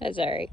That's all right.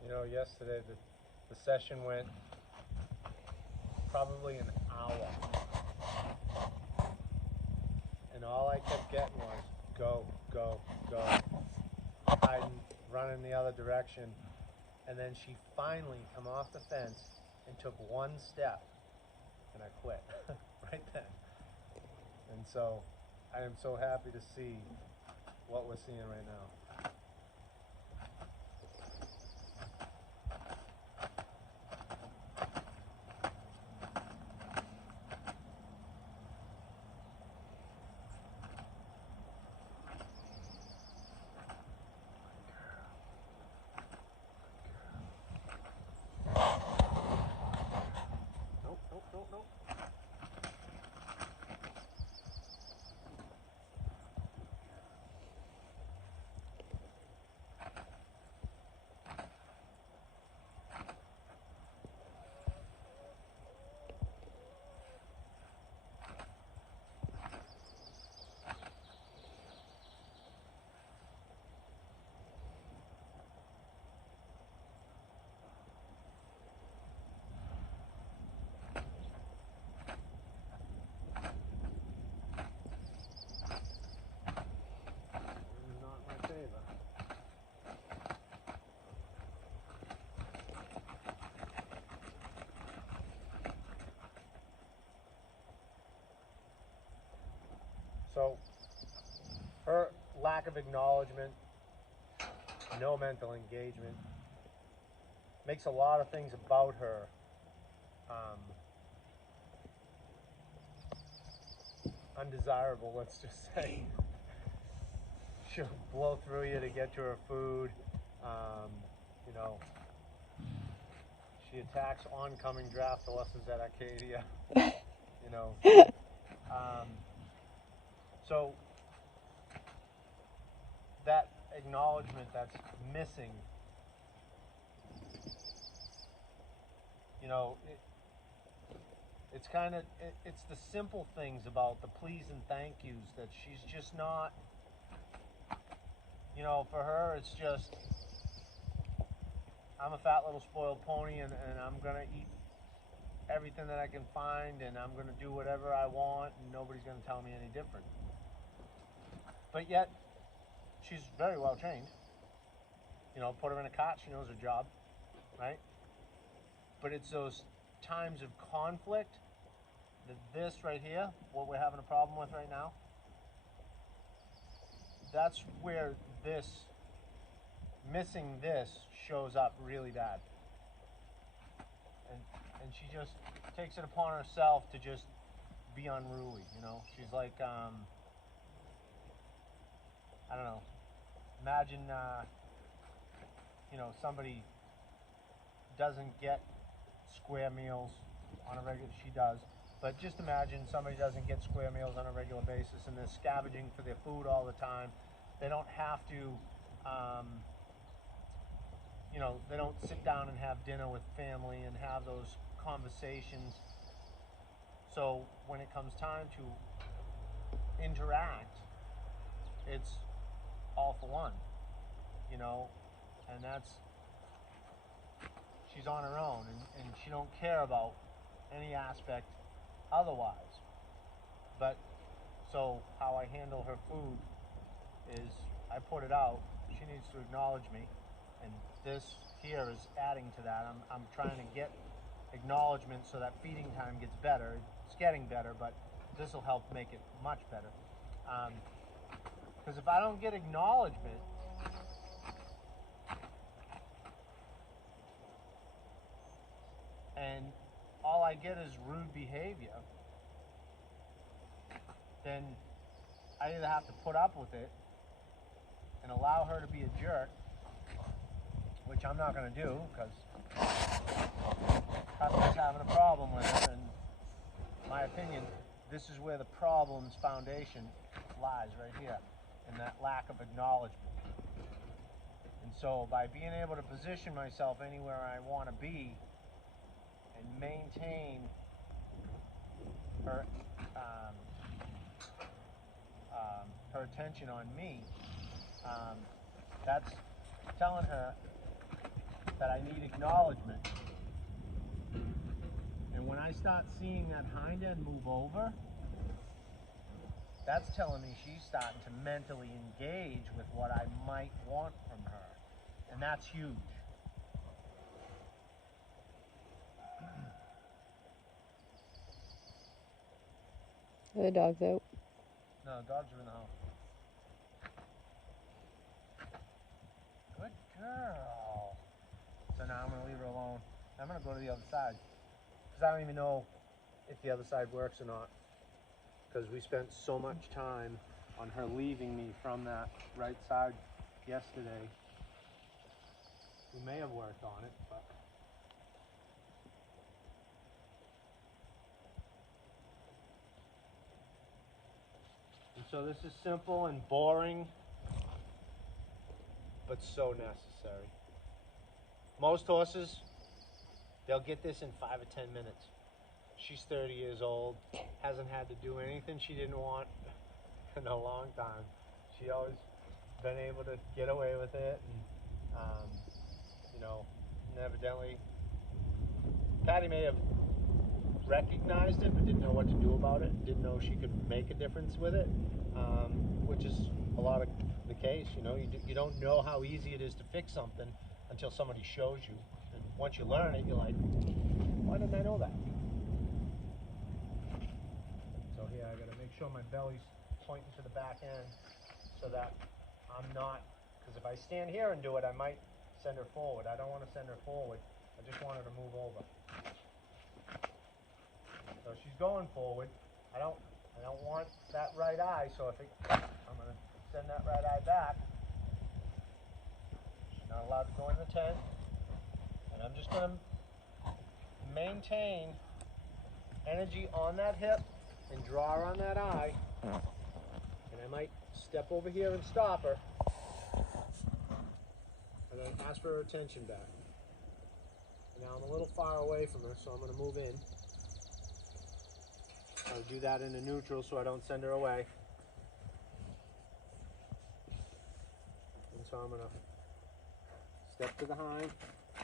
You know, yesterday the session went probably an hour, and all I kept getting was go, go, go, hiding, running the other direction, and then she finally come off the fence and took one step, and I quit right then. And so I am so happy to see what we're seeing right now. Nope, nope, nope, nope. Not in my favor. So her lack of acknowledgement, no mental engagement, makes a lot of things about her undesirable, let's just say. She'll blow through you to get to her food. You know, she attacks oncoming draft lessons at Arcadia. You know, so that acknowledgement that's missing, you know, it's the simple things about the please and thank yous that she's just not, you know, for her it's just, I'm a fat little spoiled pony, and I'm gonna eat everything that I can find, and I'm gonna do whatever I want, and nobody's gonna tell me any different. But yet she's very well trained. You know, put her in a cot, she knows her job, right? But it's those times of conflict that this right here, what we're having a problem with right now, that's where this, missing this, shows up really bad. And she just takes it upon herself to just be unruly, you know? She's like, I don't know, imagine, you know, somebody doesn't get square meals on a regular, she does, but just imagine somebody doesn't get square meals on a regular basis and they're scavenging for their food all the time. They don't have to, you know, they don't sit down and have dinner with family and have those conversations. So when it comes time to interact, it's all for one, you know, and that's, she's on her own, and she don't care about any aspect otherwise. But so how I handle her food is I put it out, she needs to acknowledge me, and this here is adding to that. I'm trying to get acknowledgement so that feeding time gets better. It's getting better, but this will help make it much better. Because if I don't get acknowledgement, and all I get is rude behavior, then I either have to put up with it and allow her to be a jerk, which I'm not going to do because customer's having a problem with it, and in my opinion, this is where the problem's foundation lies, right here, in that lack of acknowledgement. And so by being able to position myself anywhere I want to be and maintain her her attention on me, that's telling her that I need acknowledgement. And when I start seeing that hind end move over, that's telling me she's starting to mentally engage with what I might want from her. And that's huge. Are the dogs out? No, dogs are in the house. Good girl. So now I'm going to leave her alone. I'm going to go to the other side. Because I don't even know if the other side works or not. Because we spent so much time on her leaving me from that right side yesterday. We may have worked on it, but... And so this is simple and boring, but so necessary. Most horses, they'll get this in 5 or 10 minutes. She's 30 years old, hasn't had to do anything she didn't want in a long time. She always been able to get away with it, and you know, and evidently, Patty may have recognized it but didn't know what to do about it, didn't know she could make a difference with it, which is a lot of the case. You know, you don't know how easy it is to fix something until somebody shows you, and once you learn it, you're like, why didn't I know that? So here I gotta make sure my belly's pointing to the back end so that I'm not, because if I stand here and do it, I might send her forward. I don't want to send her forward. I just want her to move over. So she's going forward. I don't want that right eye, so I'm gonna send that right eye back. She's not allowed to go in the tent. And I'm just gonna maintain energy on that hip and draw her on that eye. And I might step over here and stop her. And then ask for her attention back. And now I'm a little far away from her, so I'm gonna move in. I'll do that in a neutral so I don't send her away. And so I'm gonna step to the hind,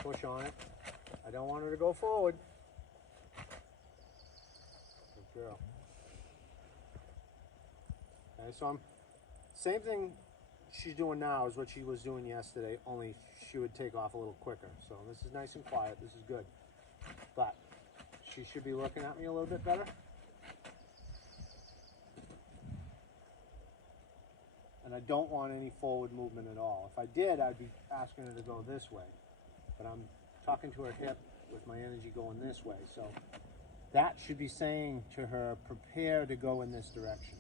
push on it. I don't want her to go forward. Good girl. Okay, so I'm, same thing she's doing now is what she was doing yesterday, only she would take off a little quicker. So this is nice and quiet, this is good. But she should be looking at me a little bit better. And I don't want any forward movement at all. If I did, I'd be asking her to go this way. But I'm talking to her hip with my energy going this way. So that should be saying to her, prepare to go in this direction.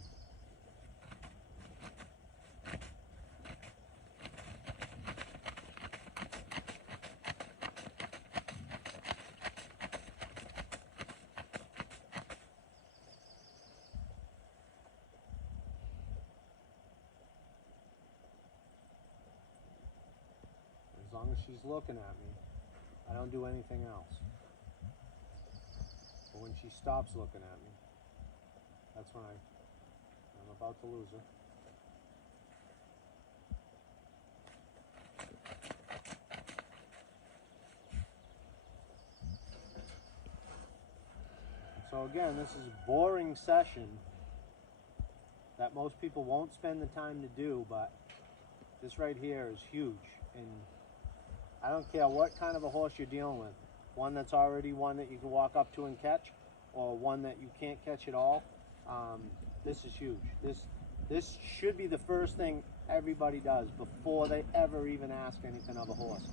as she's looking at me, I don't do anything else. But when she stops looking at me, that's when I'm about to lose her. So again, this is a boring session that most people won't spend the time to do, but this right here is huge. And I don't care what kind of a horse you're dealing with. One that's already one that you can walk up to and catch, or one that you can't catch at all. This is huge. This should be the first thing everybody does before they ever even ask anything of a horse.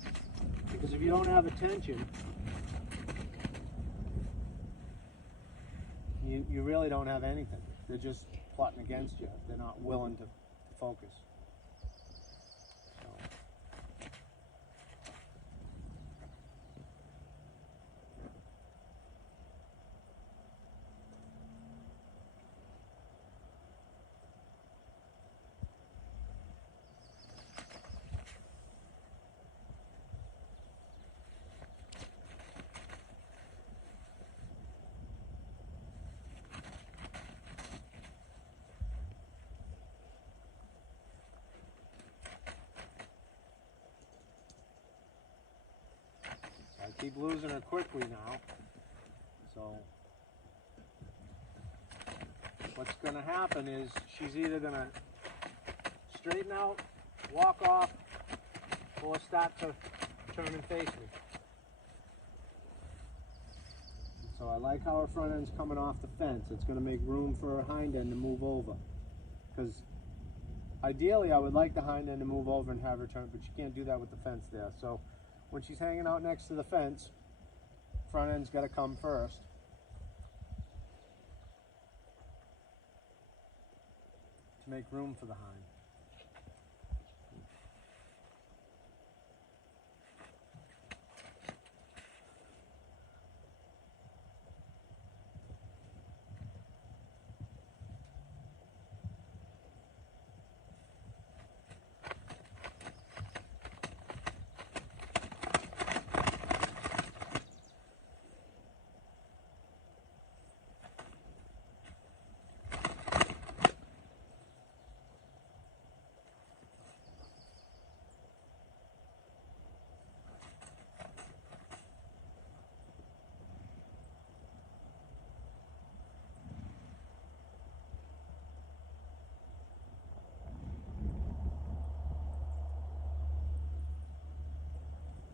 Because if you don't have attention, you really don't have anything. They're just plotting against you. They're not willing to focus. I keep losing her quickly now. So what's going to happen is she's either going to straighten out, walk off, or start to turn and face me. So I like how her front end's coming off the fence. It's going to make room for her hind end to move over. Because ideally I would like the hind end to move over and have her turn, but you can't do that with the fence there. So when she's hanging out next to the fence, front end's got to come first. To make room for the hind.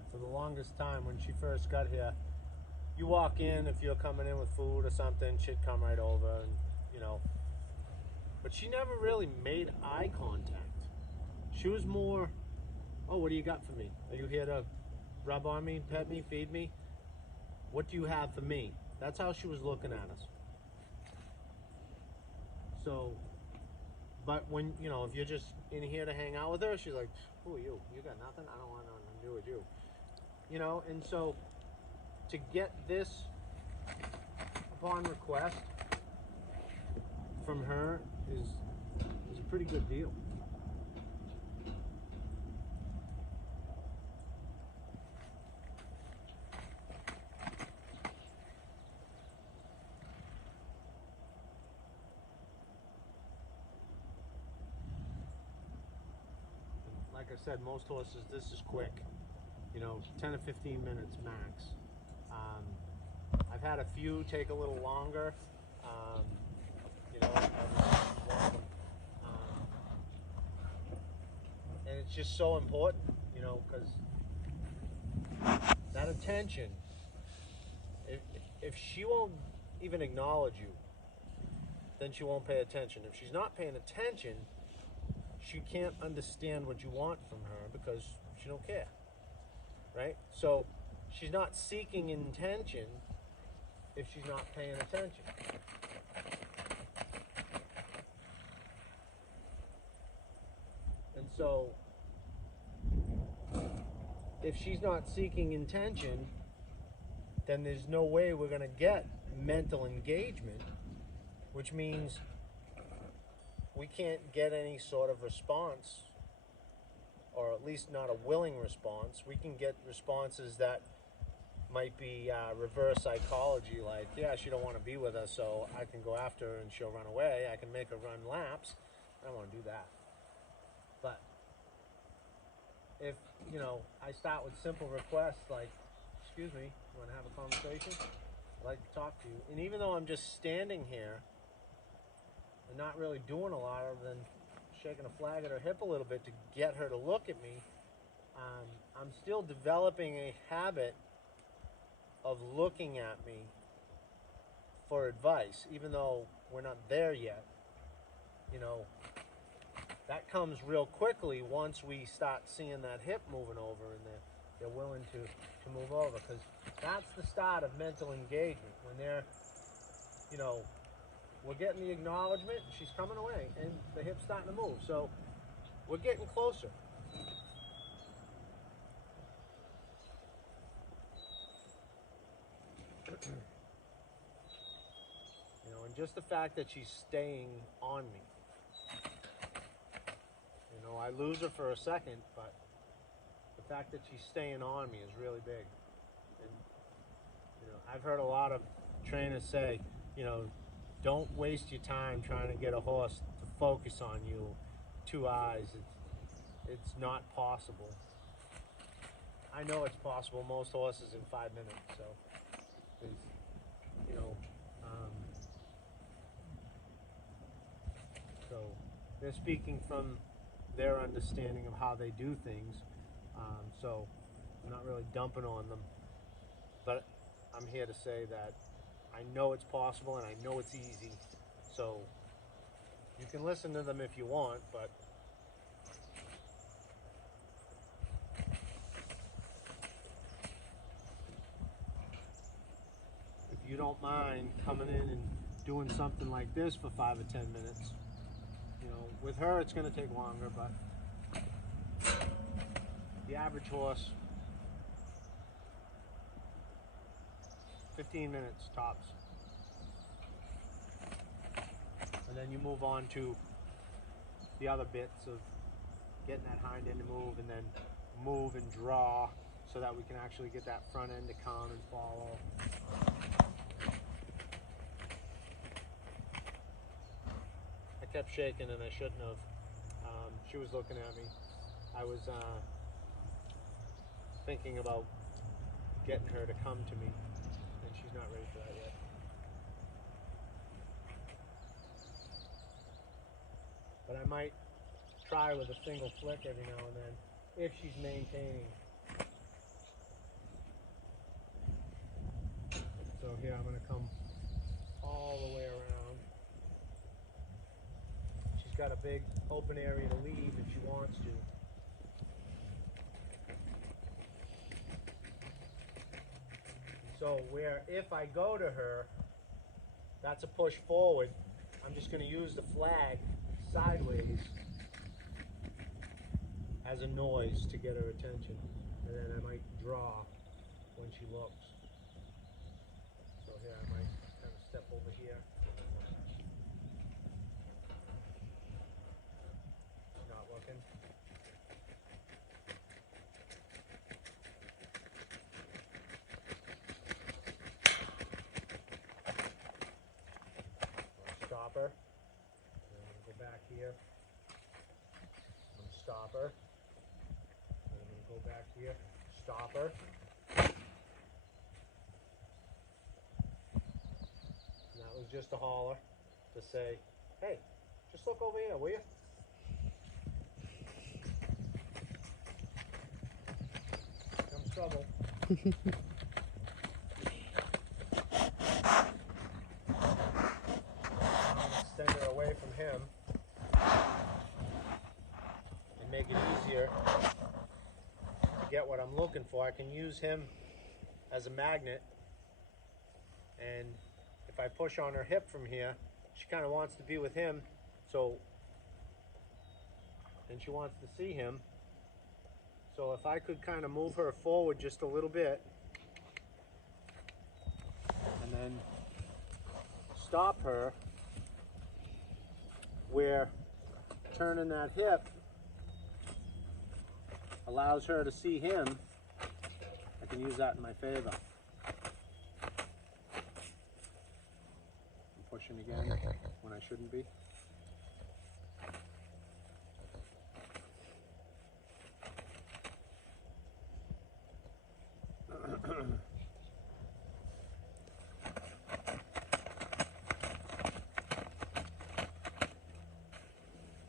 For the longest time, when she first got here, you walk in, if you're coming in with food or something, she'd come right over and, you know, but she never really made eye contact. She was more, oh, what do you got for me? Are you here to rub on me, pet me, feed me? What do you have for me? That's how she was looking at us. So, but when, you know, if you're just in here to hang out with her, she's like, who are you? You got nothing? I don't want nothing to do with you. You know, and so to get this upon request from her is a pretty good deal. Like I said, most horses, this is quick. You know, 10 to 15 minutes max. I've had a few take a little longer. You know, and it's just so important, you know, because that attention, if she won't even acknowledge you, then she won't pay attention. If she's not paying attention, she can't understand what you want from her because she don't care. Right? So she's not seeking intention if she's not paying attention. And so if she's not seeking intention, then there's no way we're going to get mental engagement, which means we can't get any sort of response or at least not a willing response. We can get responses that might be reverse psychology, like, yeah, she don't want to be with us, so I can go after her and she'll run away. I can make her run laps. I don't want to do that. But if, you know, I start with simple requests like, excuse me, you want to have a conversation? I'd like to talk to you. And even though I'm just standing here and not really doing a lot other than shaking a flag at her hip a little bit to get her to look at me, I'm still developing a habit of looking at me for advice, even though we're not there yet. You know, that comes real quickly once we start seeing that hip moving over and they're willing to move over, because that's the start of mental engagement. When they're, you know, we're getting the acknowledgement, she's coming away, and the hip's starting to move. So we're getting closer. You know, and just the fact that she's staying on me. You know, I lose her for a second, but the fact that she's staying on me is really big. And, you know, I've heard a lot of trainers say, you know, don't waste your time trying to get a horse to focus on you, 2 eyes. It's not possible. I know it's possible. Most horses in 5 minutes. So, you know, so they're speaking from their understanding of how they do things. So I'm not really dumping on them, but I'm here to say that I know it's possible and I know it's easy. So you can listen to them if you want, but if you don't mind coming in and doing something like this for 5 or 10 minutes, you know, with her it's going to take longer, but the average horse, 15 minutes tops. And then you move on to the other bits of getting that hind end to move, and then move and draw so that we can actually get that front end to come and follow. I kept shaking and I shouldn't have. She was looking at me. I was thinking about getting her to come to me, and she's not ready for that yet. But I might try with a single flick every now and then if she's maintaining. So here I'm going to come all the way around. She's got a big open area to leave if she wants to. So where if I go to her, that's a push forward. I'm just going to use the flag sideways as a noise to get her attention, and then I might draw when she looks. So here I might kind of step over here. She's not looking. I'll stop her. And I'm going to go back here. I'm going to stop her. And I'm going to go back here. Stop her. And that was just a holler to say, hey, just look over here, will you? Comes trouble. Send her away from him and make it easier to get what I'm looking for. I can use him as a magnet, and if I push on her hip from here, she kind of wants to be with him, so, and she wants to see him. So if I could kind of move her forward just a little bit and then stop her where turning that hip allows her to see him, I can use that in my favor. I'm pushing again when I shouldn't be.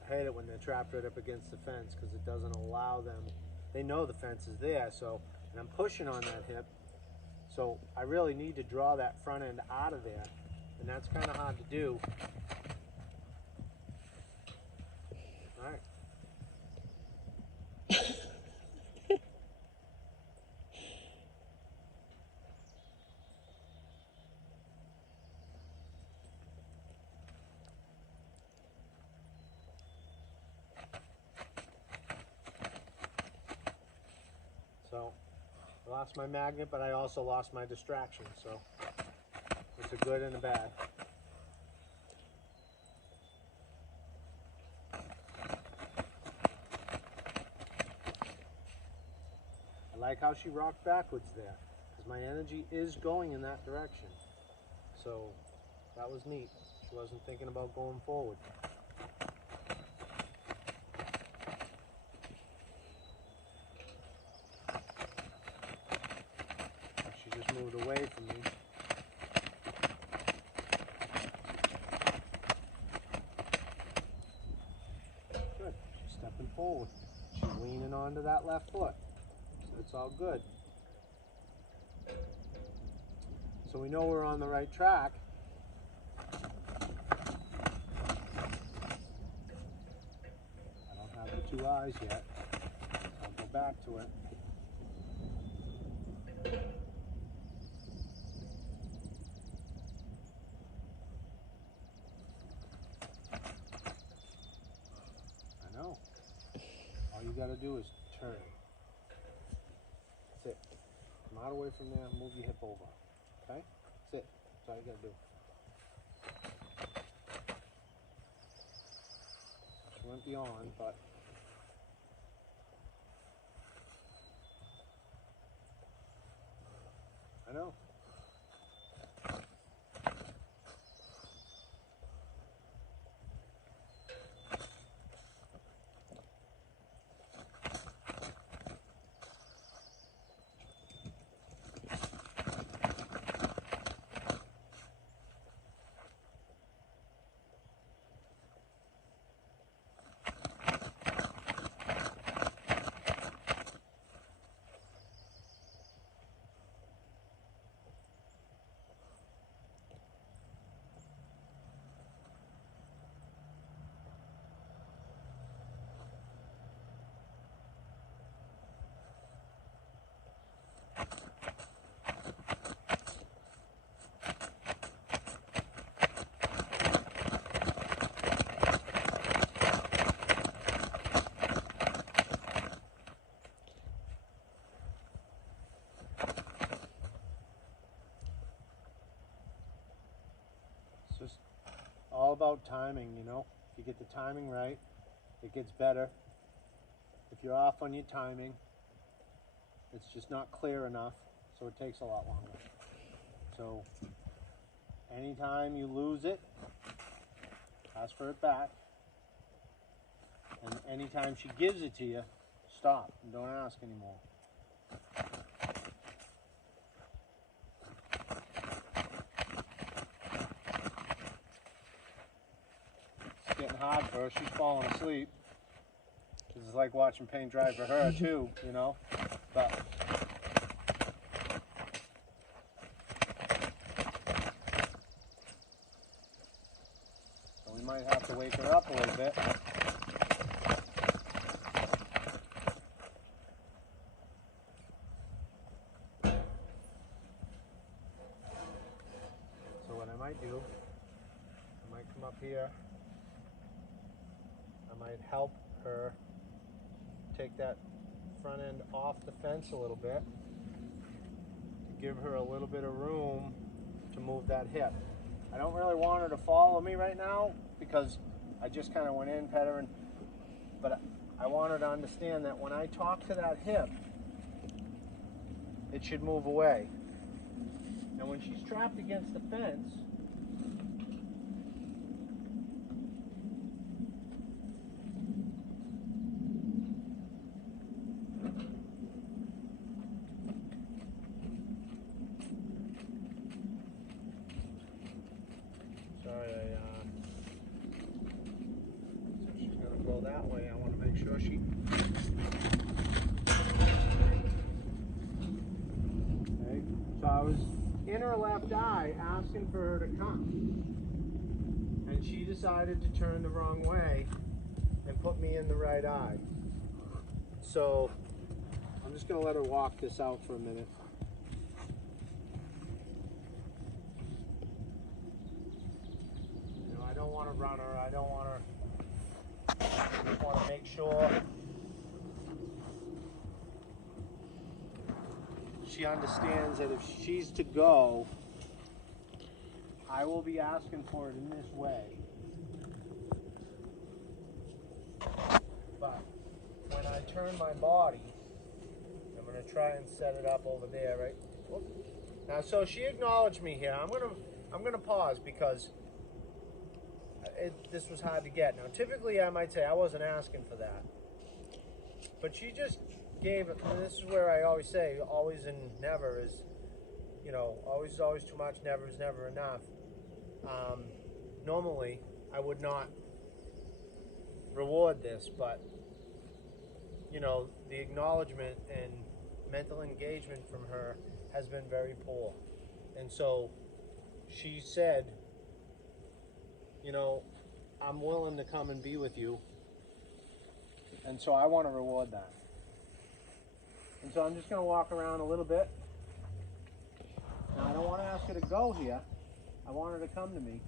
I hate it when they're trapped right up against the fence because it doesn't allow them. They know the fence is there, so, and I'm pushing on that hip, so I really need to draw that front end out of there, and that's kind of hard to do. All right. So I lost my magnet, but I also lost my distraction, so it's a good and a bad. I like how she rocked backwards there, because my energy is going in that direction. So that was neat. She wasn't thinking about going forward. She just moved away from me. Good. She's stepping forward. She's leaning onto that left foot. So it's all good. So we know we're on the right track. I don't have the two eyes yet. I'll go back to it. I know. All you gotta do is turn. That's it. Come out away from there, move your hip over. Okay? That's it. That's all you gotta do. She went beyond, but I know. It's just all about timing, you know. If you get the timing right, it gets better. If you're off on your timing, it's just not clear enough, so it takes a lot longer. So anytime you lose it, ask for it back. And anytime she gives it to you, stop and don't ask anymore. It's getting hard for her. She's falling asleep. This is like watching paint dry for her too, you know. But so we might have to wake her up a little bit. So what I might do, I might come up here. I might help her take that front end off the fence a little bit to give her a little bit of room to move that hip. I don't really want her to follow me right now because I just kind of went in, pet her, but I want her to understand that when I talk to that hip, it should move away. And when she's trapped against the fence, sorry, so she's gonna go that way. I want to make sure she. Okay. So I was in her left eye asking for her to come, and she decided to turn the wrong way and put me in the right eye. So I'm just gonna let her walk this out for a minute. I don't want to run her. I don't want her. I just want to make sure she understands that if she's to go, I will be asking for it in this way. But when I turn my body, I'm going to try and set it up over there, right? Whoop. Now, so she acknowledged me here. I'm gonna pause because this was hard to get. Now, typically I might say I wasn't asking for that, but she just gave it. And this is where I always say, always and never is, always is always too much, never is never enough. Normally, I would not reward this, but the acknowledgement and mental engagement from her has been very poor. And so she said, I'm willing to come and be with you. And so I want to reward that. And so I'm just going to walk around a little bit. Now, I don't want to ask her to go here. I want her to come to me.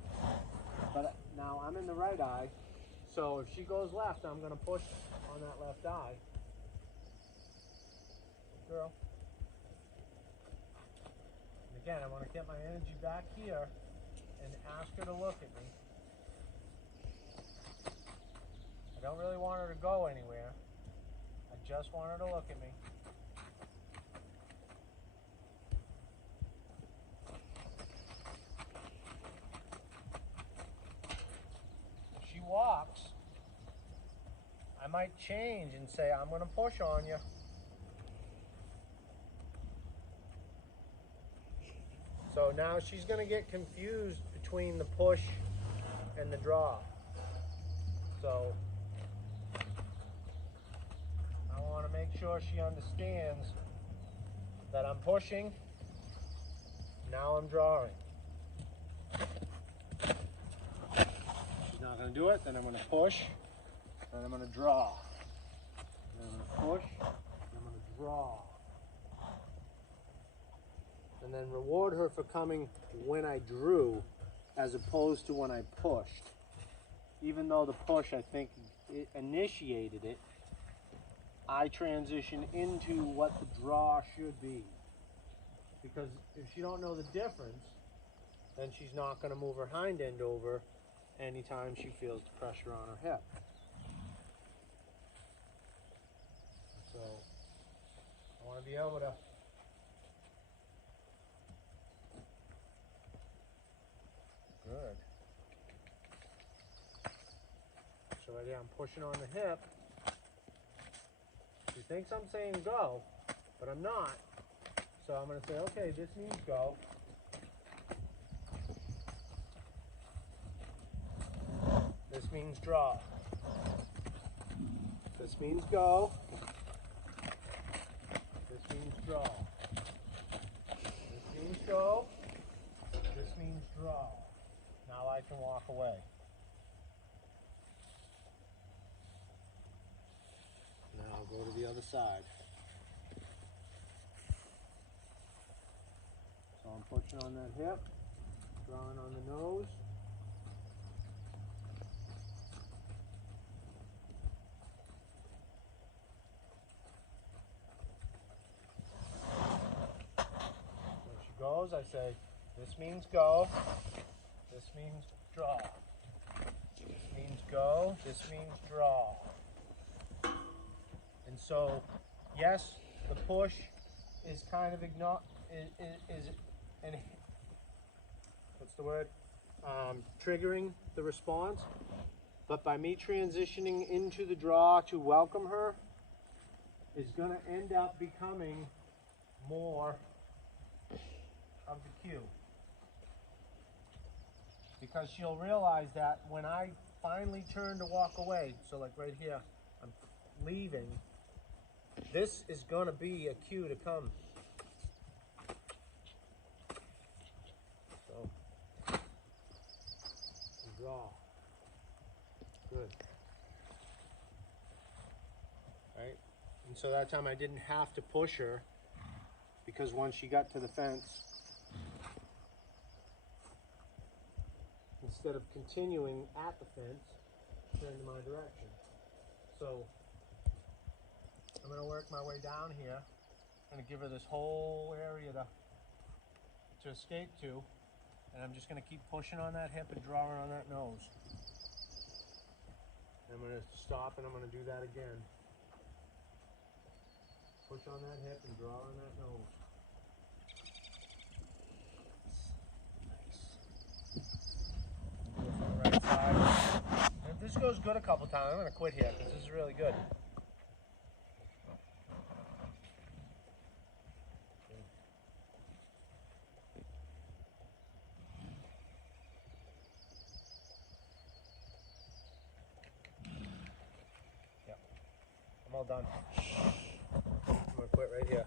But now I'm in the right eye. So if she goes left, I'm going to push on that left eye. Girl. And again, I want to get my energy back here and ask her to look at me. I don't really want her to go anywhere. I just want her to look at me. If she walks, I might change and say, I'm going to push on you. So now she's going to get confused between the push and the draw. So I want to make sure she understands that I'm pushing, now I'm drawing. She's not going to do it, then I'm going to push, then I'm going to draw. Then I'm going to push, then I'm going to draw. And then reward her for coming when I drew as opposed to when I pushed. Even though the push, I think, it initiated it, I transition into what the draw should be. Because if she don't know the difference, then she's not going to move her hind end over anytime she feels the pressure on her hip. So I want to be able to good. So right here, I'm pushing on the hip. She thinks I'm saying go, but I'm not. So I'm going to say, okay, this means go. This means draw. This means go. This means draw. This means go. This means draw. Now I can walk away. Now I'll go to the other side. So I'm pushing on that hip, drawing on the nose. When she goes, I say, this means go. This means draw. This means go. This means draw. And so, yes, the push is kind of what's the word? Triggering the response. But by me transitioning into the draw to welcome her, is going to end up becoming more of the cue. Because she'll realize that when I finally turn to walk away, so like right here, I'm leaving, this is going to be a cue to come. So, draw. Good. Right? And so that time I didn't have to push her, because once she got to the fence, instead of continuing at the fence, turned in my direction. So I'm going to work my way down here. I'm going to give her this whole area to escape to, and I'm just going to keep pushing on that hip and drawing on that nose. And I'm going to stop, and I'm going to do that again. Push on that hip and draw on that nose. Do it from the right side. And if this goes good a couple times, I'm going to quit here because this is really good. Yep. I'm all done. I'm going to quit right here.